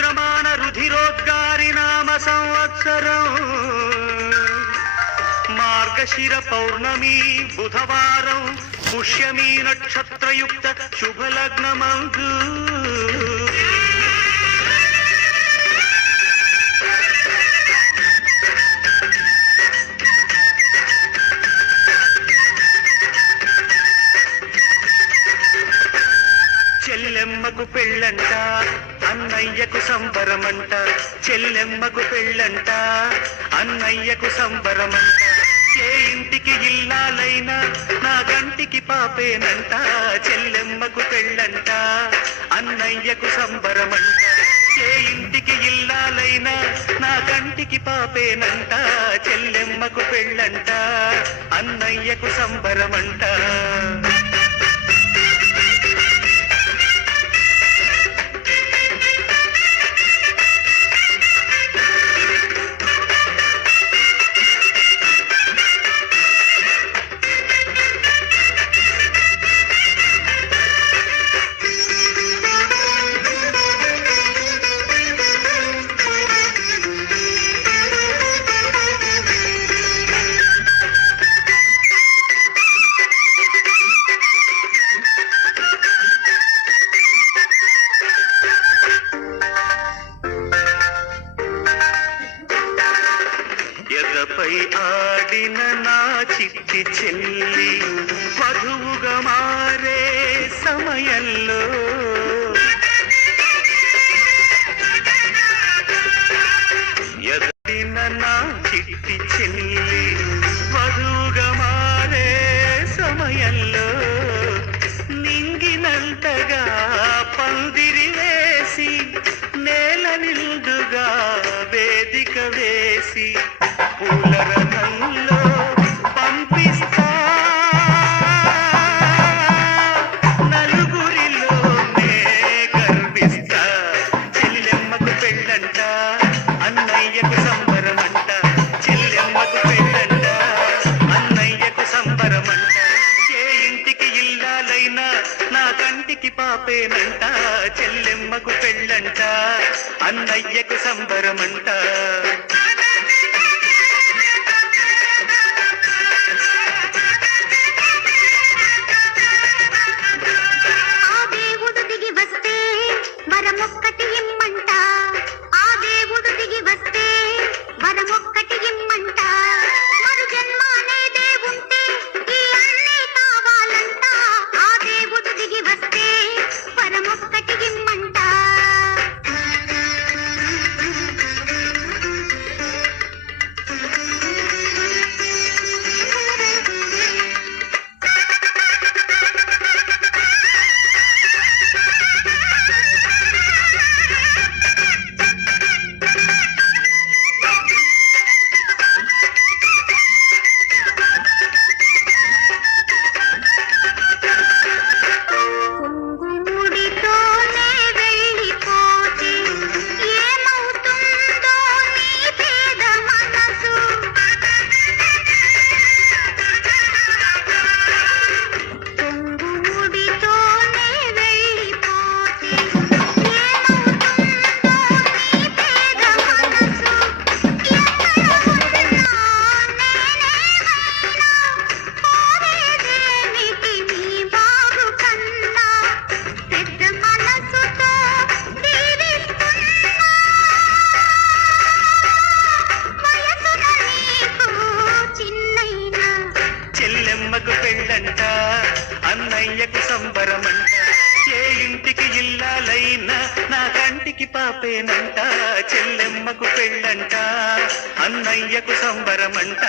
చాంద్రమాన రుధిరోద్గారి నామ సంవత్సరం మార్గశిర పౌర్ణమి బుధవారం పుష్యమీ నక్షత్రయుక్త శుభలగ్నమందు చెల్లెమ్మకు పెళ్ళంట అన్నయ్యకు సంబరమంట చెల్లెమ్మకు పెళ్ళంట అన్నయ్యకు సంబరమంట ఏ ఇంటికి ఇల్లాలైనా నా గంటికి పాపేనంట చెల్లెమ్మకు పెళ్ళంట అన్నయ్యకు సంబరమంట ఏ ఇంటికి ఇల్లాలైనా నా గంటికి పాపేనంట చెల్లెమ్మకు పెళ్ళంట అన్నయ్యకు సంబరమంట ఎదపై ఆడిన నా చిట్టి చెల్లి వధువుగా మారే సమయంలో ఎదిన నా చిట్టి చెల్లి వధువుగా మారే సమయంలో నింగినంతగా పందిరి వేసి నేల నిండుగా వేదిక వేసి పూల రథంలో పంపిస్తా నలుగురిలోనే గర్విస్తా చెల్లెమ్మకు పెళ్ళంట అన్నయ్యకు సంబరమంట చెల్లెమ్మకు పెళ్ళంట అన్నయ్యకు సంబరమంట ఏ ఇంటికి ఇల్లాలైనా నా కంటికి పాపేనంట చెల్లెమ్మకు పెళ్ళంట అన్నయ్యకు సంబరమంట పెళ్ళంట అన్నయ్యకు సంబరమంట ఏ ఇంటికి ఇల్లాలైనా నా కంటికి పాపేనంట చెల్లెమ్మకు పెళ్ళంట అన్నయ్యకు సంబరమంట